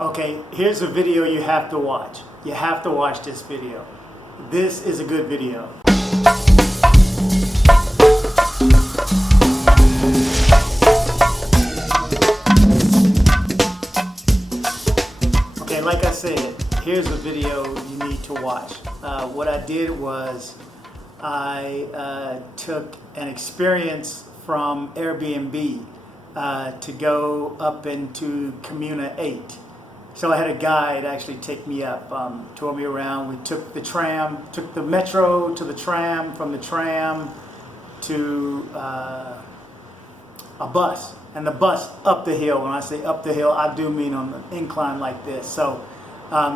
Okay, here's a video you have to watch. You have to watch this video. This is a good video. Okay, like I said, here's a video you need to watch. What I did was I took an experience from Airbnb to go up into Comuna 8. So I had a guide actually take me up, tour me around. We took the tram, took the metro to the tram, from the tram to a bus. And the bus up the hill, when I say up the hill, I do mean on an incline like this. So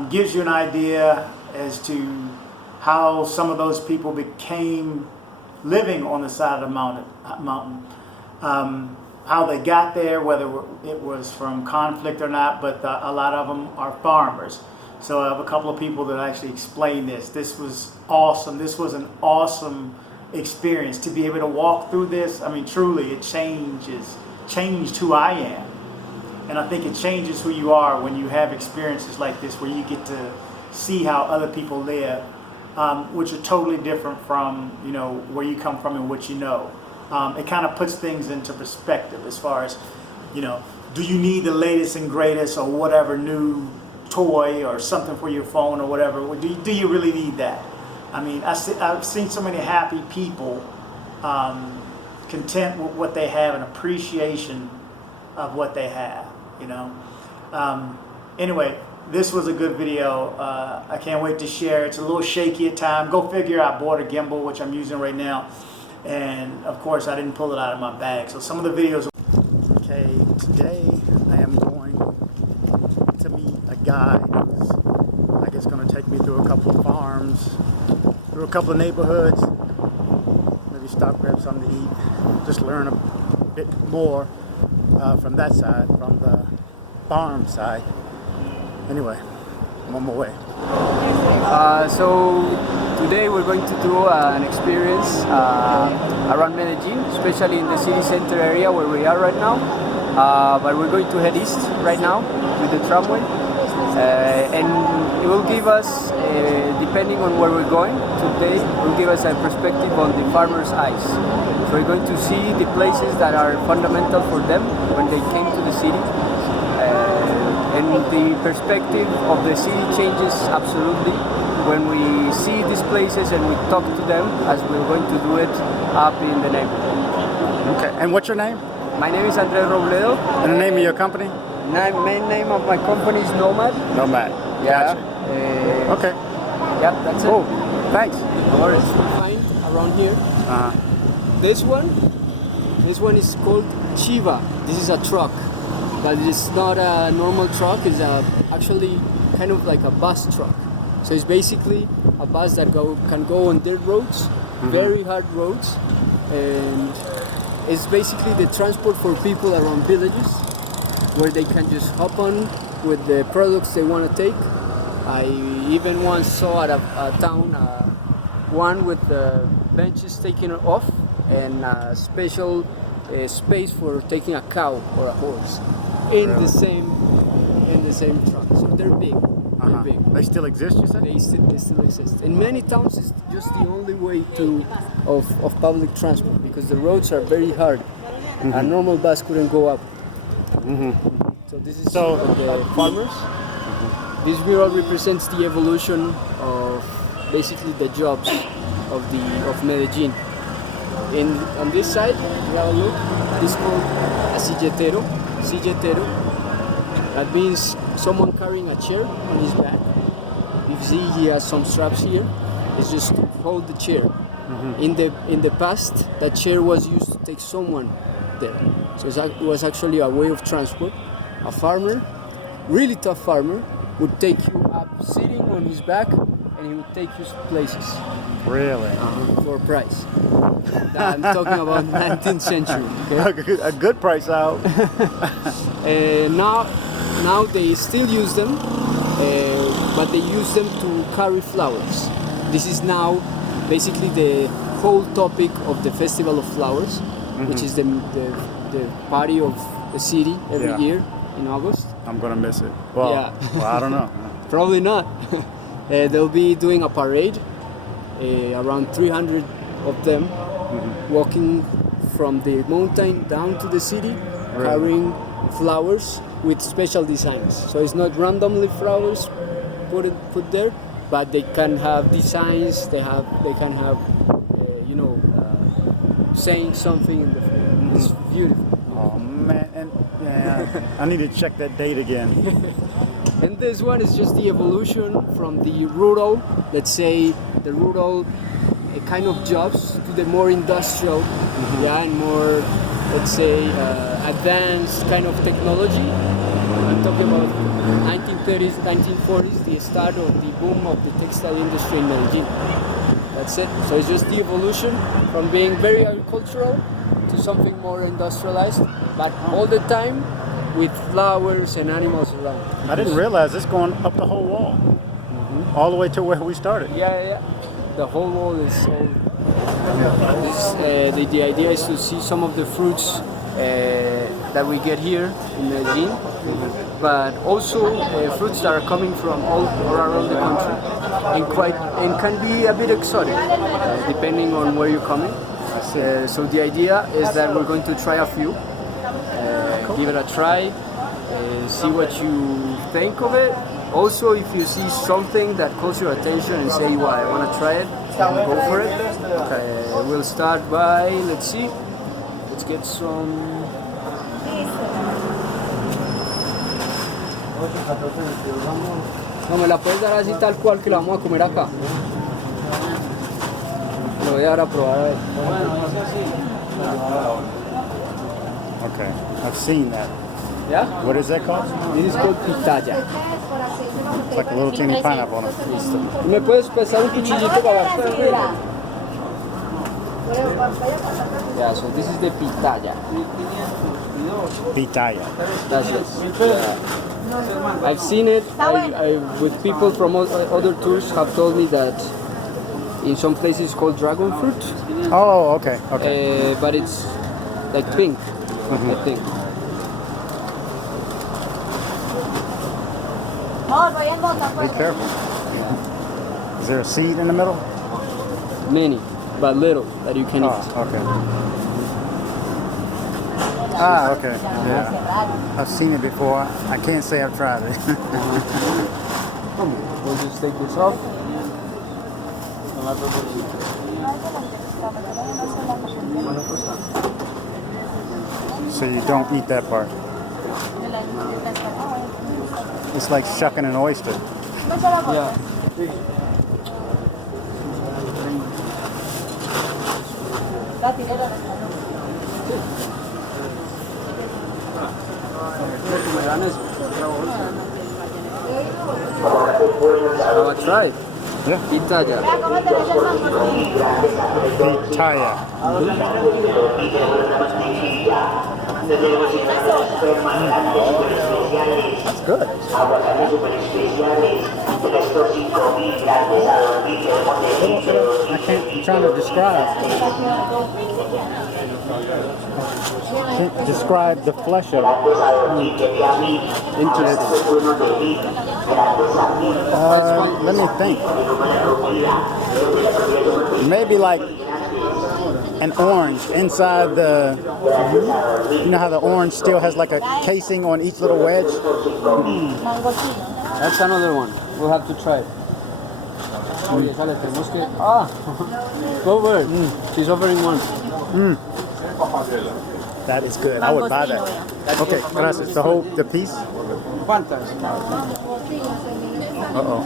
gives you an idea as to how some of those people became living on the side of the mountain. How they got there, whether it was from conflict or not, but a lot of them are farmers. So I have a couple of people that actually explained this. This was awesome. This was an awesome experience to be able to walk through this. I mean, truly, it changed who I am. And I think it changes who you are when you have experiences like this, where you get to see how other people live, which are totally different from, you know, where you come from and what you know. It kind of puts things into perspective as far as, you know, do you need the latest and greatest or whatever new toy or something for your phone or whatever? Do you really need that? I mean, I've seen so many happy people, content with what they have and appreciation of what they have, you know. Anyway, this was a good video. I can't wait to share. It's a little shaky at times. Go figure, I bought a gimbal, which I'm using right now. And of course I didn't pull it out of my bag. So some of the videos. Okay, today I am going to meet a guide who's, I guess, going to take me through a couple of farms, through a couple of neighborhoods, maybe stop, grab something to eat, just learn a bit more from that side, from the farm side. Anyway, I'm on my way. So today we're going to do an experience around Medellin, especially in the city center area where we are right now. But we're going to head east right now with the tramway. And it will give us, depending on where we're going today, it will give us a perspective on the farmer's eyes. So we're going to see the places that are fundamental for them when they came to the city. And the perspective of the city changes absolutely when we see these places and we talk to them, as we're going to do it up in the neighborhood. Okay, and what's your name? My name is Andres Robledo. And the name of your company? Main name of my company is Nomad. Nomad. Yeah. Gotcha. Okay. Yeah, that's it. Cool. Thanks. No worries. Find around here. This one is called Chiva. This is a truck, but it's not a normal truck. It's actually kind of like a bus truck. So it's basically a bus that can go on dirt roads, very hard roads, and it's basically the transport for people around villages where they can just hop on with the products they want to take. I even once saw at a town one with the benches taken off and a special space for taking a cow or a horse in the same truck. So they're big. They're big. They still exist, you said? They still exist. In many towns, it's just the only way of public transport because the roads are very hard. A normal bus couldn't go up. So this is the farmers. This mural represents the evolution of basically the jobs of Medellin. On this side, we have a look. It's called a silletero. Silletero. That means someone carrying a chair on his back. You see, he has some straps here. It's just to hold the chair. In the past, that chair was used to take someone there. So it was actually a way of transport. A farmer, really tough farmer, would take you up sitting on his back, and he would take you places. Really? For a price. I'm talking about 19th century. Okay? A good price out. Now they still use them, but they use them to carry flowers. This is now basically the whole topic of the Festival of Flowers, which is the party of the city every year in August. I'm gonna miss it. Well, Yeah. well, I don't know. Probably not. They'll be doing a parade, around 300 of them, walking from the mountain down to the city, carrying flowers with special designs. So it's not randomly flowers put there, but they can have designs. They can have, saying something in the. It's beautiful. Oh man, and yeah, I need to check that date again. And this one is just the evolution from the rural, let's say, the rural kind of jobs to the more industrial, and more, let's say, advanced kind of technology. I'm talking about 1930s, 1940s, the start of the boom of the textile industry in Medellin. That's it. So it's just the evolution from being very agricultural to something more industrialized, but all the time with flowers and animals around. I didn't realize it's going up the whole wall, all the way to where we started. Yeah. The whole wall is all. The idea is to see some of the fruits that we get here in Medellin, but also fruits that are coming from all around the country, and can be a bit exotic depending on where you're coming. So the idea is that we're going to try a few, give it a try, see what you think of it. Also, if you see something that calls your attention and say, well, I want to try it, go for it. We'll start by, let's get some. No, me la puedes dar así tal cual que la vamos a comer acá. Lo voy a dar a probar a ver. Okay, I've seen that. Yeah? What is that called? This is called pitaya. It's like a little teeny pineapple on it. ¿Me puedes pasar un cuchillito para abajo? Yeah, so this is the pitaya. Pitaya. That's it. I've seen it. With people from other tours have told me that in some places it's called dragon fruit. Oh, okay. But it's like pink, I think. Be careful. Is there a seed in the middle? Many, but little that you can eat. Oh, okay. Ah, okay. Yeah. I've seen it before. I can't say I've tried it. We'll just take this off. So you don't eat that part. It's like shucking an oyster. Yeah. I'll try it. Yeah. Pitaya. Pitaya. That's good. I'm trying to describe. Can't describe the flesh of it. Interesting. Let me think. Maybe like an orange inside the. You know how the orange still has like a casing on each little wedge? That's another one. We'll have to try it. Oye, sale, tenemos que. Go for it. She's offering one. That is good. I would buy that. Okay, gracias. The piece? ¿Cuántas? Uh-oh.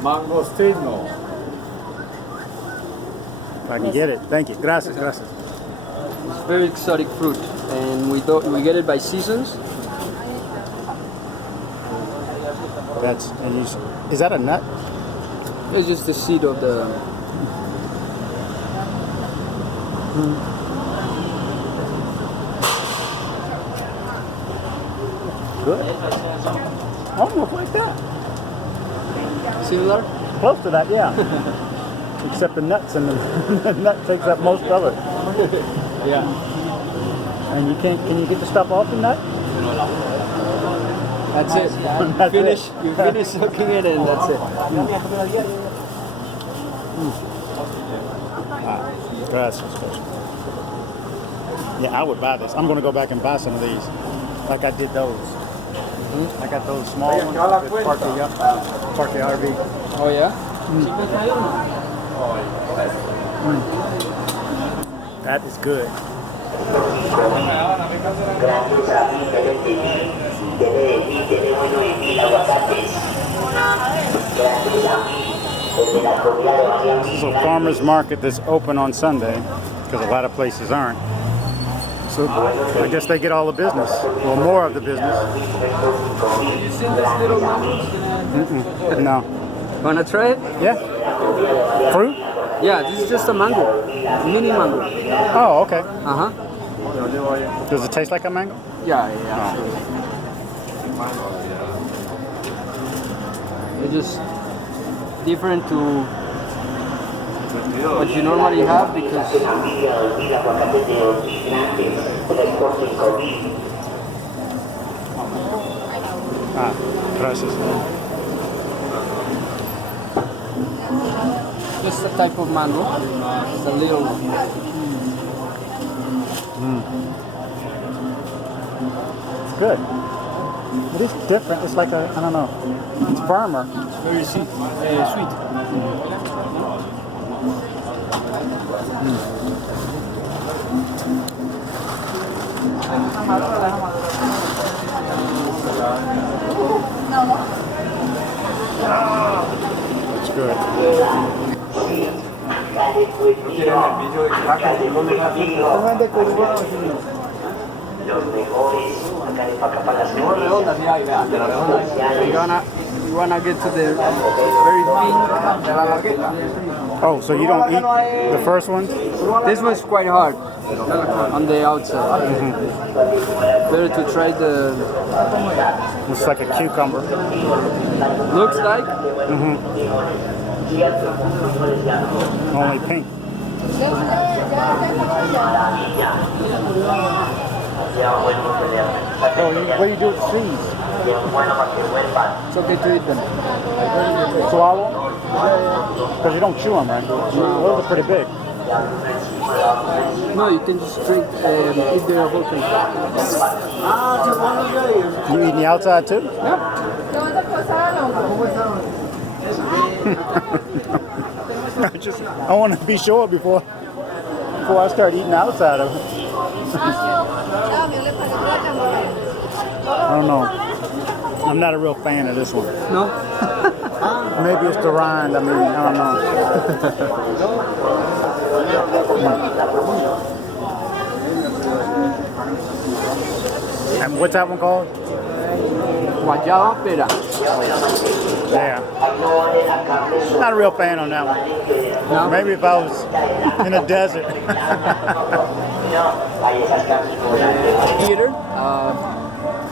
Mangostino. If I can get it. Thank you. Gracias. It's very exotic fruit, and we get it by seasons. Is that a nut? It's just the seed of the. Good. Almost like that. Similar? Close to that, yeah. Except the nuts, and the nut takes up most of it. Yeah. And can you get the stuff off the nut? That's it. You finish soaking it and that's it. Gracias, coach. Yeah, I would buy this. I'm going to go back and buy some of these, like I did those. I got those small ones with Parque RV. Oh yeah? That is good. This is a farmer's market that's open on Sunday because a lot of places aren't. So I guess they get all the business, or more of the business. You seen this little mango? No. Wanna try it? Yeah? Fruit? Yeah, this is just a mango. Mini mango. Oh, okay. Uh-huh. Does it taste like a mango? Yeah. It's just different to what you normally have because Gracias. just a type of mango. It's a little one. It's good. It is different. It's like a, I don't know. It's firmer. Very sweet. It's good. You wanna get to the very pink. Oh, so you don't eat the first one? This one's quite hard on the outside. Better to try the. It's like a cucumber. Looks like. Only pink. Oh, what do you do with seeds? It's okay to eat them. Swallow? Because you don't chew them, right? Those are pretty big. No, you can just drink eat the whole thing. You eating the outside too? I want to be sure before I start eating outside of it. I don't know. I'm not a real fan of this one. No? Maybe it's the rind. I mean, I don't know. And what's that one called? Guayaba pera. Yeah. Not a real fan on that one. No? Maybe if I was in a desert. Theater.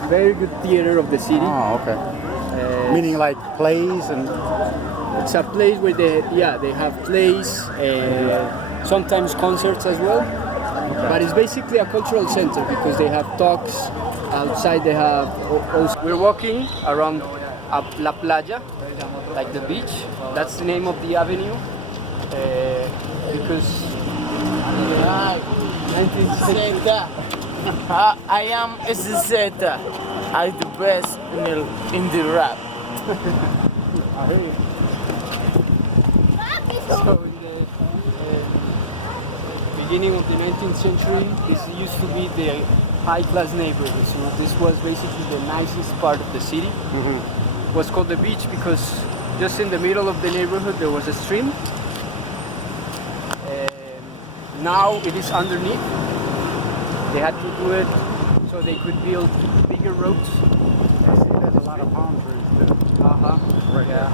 Very good theater of the city. Oh, okay. Meaning like plays and. It's a place where they have plays, sometimes concerts as well. Okay. But it's basically a cultural center because they have talks. Outside they have also. We're walking around La Playa, like the beach. That's the name of the avenue because. I am SZ. I'm the best in the rap. I hear you. So in the beginning of the 19th century, this used to be the high-class neighborhood. So this was basically the nicest part of the city. It was called the beach because just in the middle of the neighborhood there was a stream. Now it is underneath. They had to do it so they could build bigger roads. I see there's a lot of palm trees too. Right. Yeah.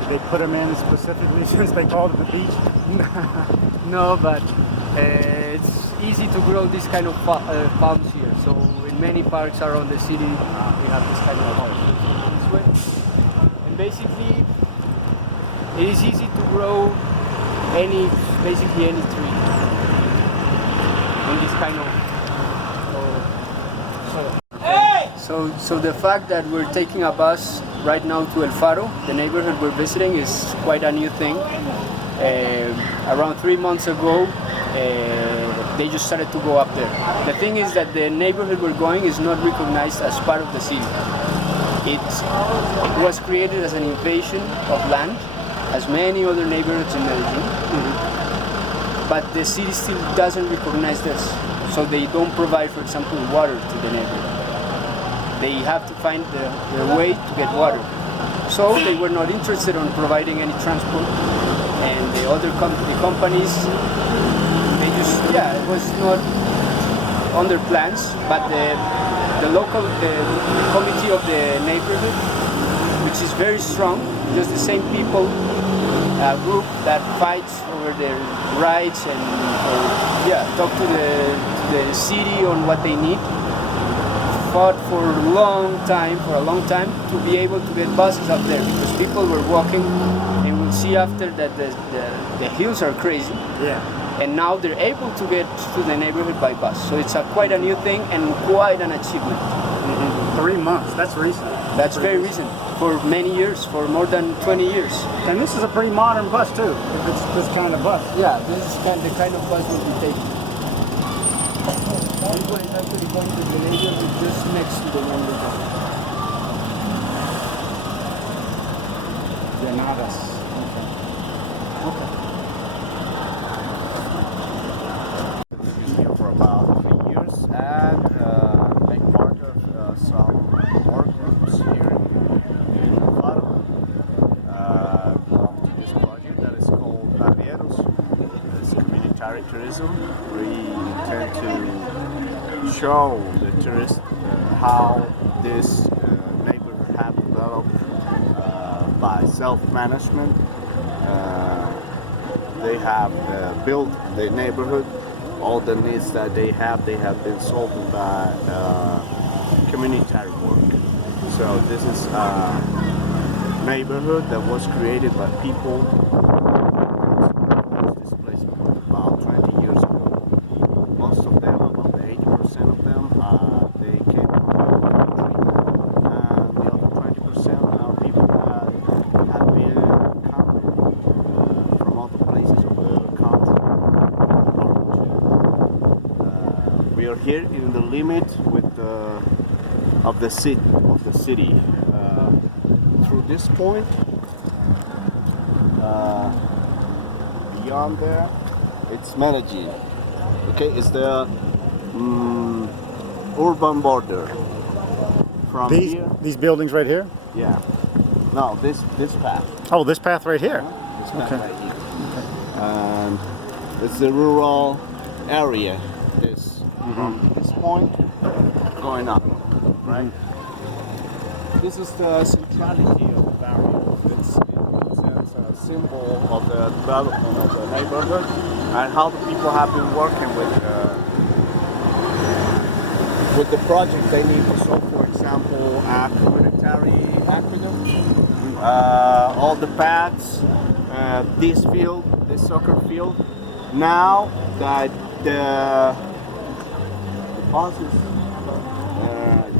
Did they put them in specifically since they called it the beach? No, but it's easy to grow this kind of palms here. So in many parks around the city, we have this kind of palms this way. And basically, it is easy to grow basically any tree in this kind of. So So the fact that we're taking a bus right now to El Faro, the neighborhood we're visiting, is quite a new thing. Around 3 months ago, they just started to go up there. The thing is that the neighborhood we're going is not recognized as part of the city. It was created as an invasion of land, as many other neighborhoods in Medellin. But the city still doesn't recognize this. So they don't provide, for example, water to the neighborhood. They have to find their way to get water. So they were not interested in providing any transport. And the other the companies, they just, it was not on their plans. But the local committee of the neighborhood, which is very strong, just the same people, group that fights over their rights and talk to the city on what they need, fought for a long time to be able to get buses up there, because people were walking, and we'll see after that the hills are crazy. Yeah. And now they're able to get to the neighborhood by bus. So it's quite a new thing and quite an achievement. 3 months, that's recent. That's very recent. For many years, for more than 20 years. And this is a pretty modern bus too, if it's this kind of bus. Yeah, this is the kind of bus we'll be taking. This one is actually going to the neighborhood just next to the one we're going. Llanadas. Okay. Here for about 3 years and make part of some work groups here in Faro. Belong to this project that is called Arrieros. It's communitary tourism. We intend to show the tourists how this neighborhood have developed by self-management. They have built the neighborhood. All the needs that they have been solved by communitary work. So this is a neighborhood that was created by people displaced about 20 years ago. Most of them, about 80% of them, they came from the country. And the other 20% are people that have been coming from other places of the country. We are here in the limit of the city. Through this point, beyond there, it's Medellin. Okay, it's the urban border. From here, These buildings right here? yeah. No, this path. Oh, this path right here. This path Okay. right here. And it's the rural area. From this point going up, right? This is the centrality of the barrio. It's a symbol of the development of the neighborhood and how the people have been working with the project they need. So, for example, a communitary aqueduct, all the paths, this field, this soccer field. Now that the buses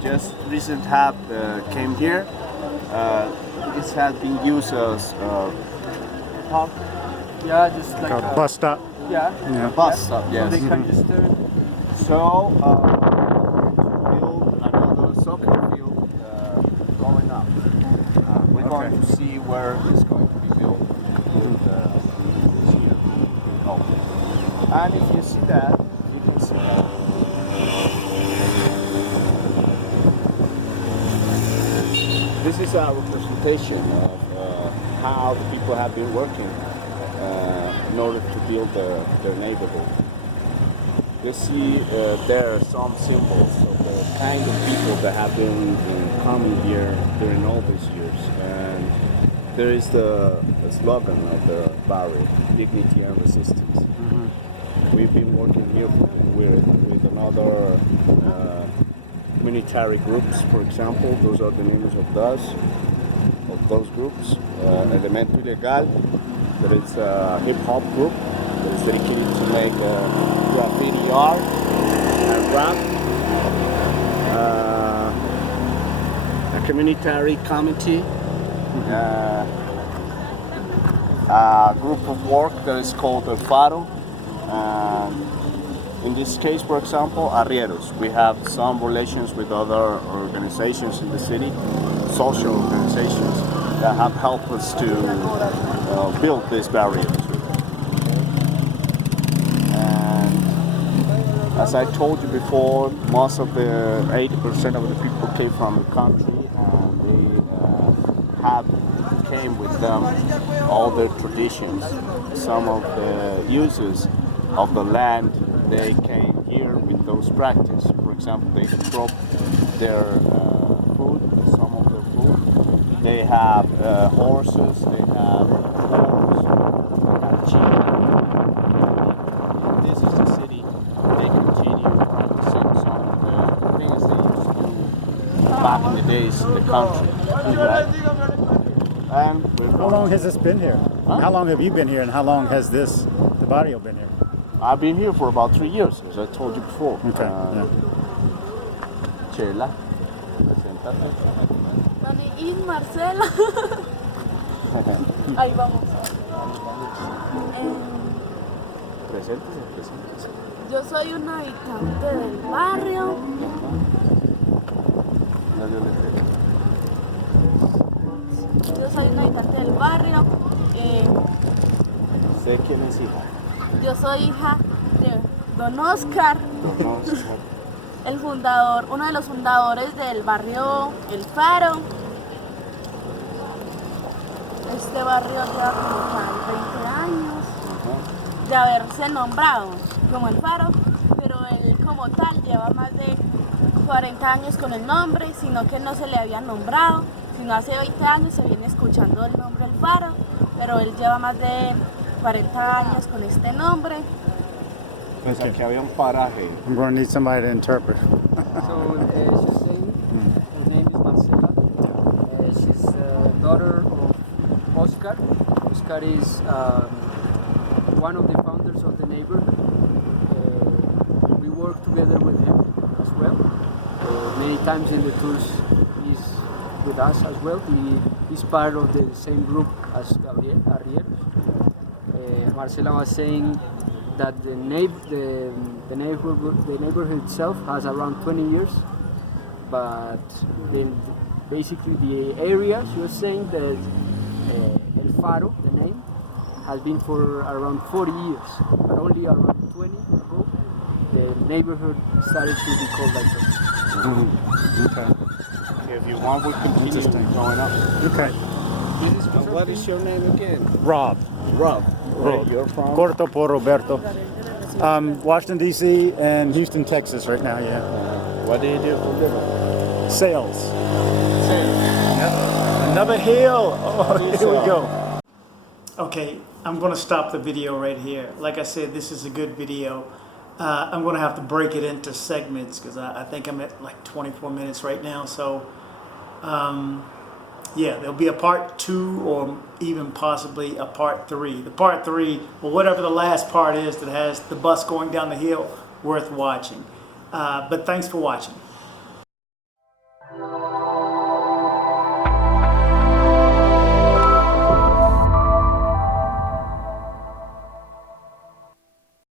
just recent have came here. This has been used as park, Yeah, just like A bus stop. yeah. bus stop. So Yes. they can just turn. So build another soccer field going up. We're going to see where it's going to be built this year. Oh. And if you see that, you can see that. This is a representation of how the people have been working in order to build their neighborhood. You see there are some symbols of the kind of people that have been coming here during all these years. And there is the slogan of the barrio, dignity and resistance. We've been working here with another military groups, for example. Those are the names of those groups. Elemento Ilegal, that is a hip hop group that is dedicated to make graffiti art and rap. communitary committee, a group of work that is called the Faro. And in this case, for example, arrieros. We have some relations with other organizations in the city, social organizations that have helped us to build these barriers. And as I told you before, most of the 80% of the people came from the country, and they came with them all their traditions. Some of the uses of the land, they came here with those practices. For example, they crop their food, some of their food. They have horses, they have horses, they have sheep. This is the city. They continue practicing some of the things they used to do back in the days in the country. Right? And How long has this been here? Huh? How long have you been here, and how long has the barrio been here? I've been here for about 3 years, as I told you before. Okay. Yeah. Chela, preséntate. Y Marcela. Ahí vamos. Preséntese. Yo soy una habitante del barrio. Yo soy una habitante del barrio. ¿Sé quién es hija? Yo soy hija de Don Oscar, el fundador, uno de los fundadores del barrio El Faro. Este barrio lleva como 20 años de haberse nombrado como El Faro, pero él como tal lleva más de 40 años con el nombre, sino que no se le había nombrado, sino hace 20 años se viene escuchando el nombre El Faro, pero él lleva más de 40 años con este nombre. Pues aquí había un paraje. I'm going to need somebody to interpret. So she's saying her name is Marcela. She's daughter of Oscar. Oscar is one of the founders of the neighborhood. We work together with him as well. Many times in the tours he's with us as well. He is part of the same group as Gabriel Arrieros. Marcela was saying that the neighborhood itself has around 20 years, but then basically the area, she was saying that El Faro, the name, has been for around 40 years, but only around 20 ago the neighborhood started to be called like that. Okay. If you want, we continue going up. Okay. What is your name again? Rob. Rob. Where you're from? Corto por Roberto. Washington D.C. and Houston, Texas right now. Yeah. What do you do for living? Sales. Another hill. Oh, here we go. Okay, I'm going to stop the video right here. Like I said, this is a good video. I'm going to have to break it into segments because I think I'm at like 24 minutes right now. So, yeah, there'll be a part 2 or even possibly a part 3. The part 3, well, whatever the last part is that has the bus going down the hill, worth watching. But thanks for watching.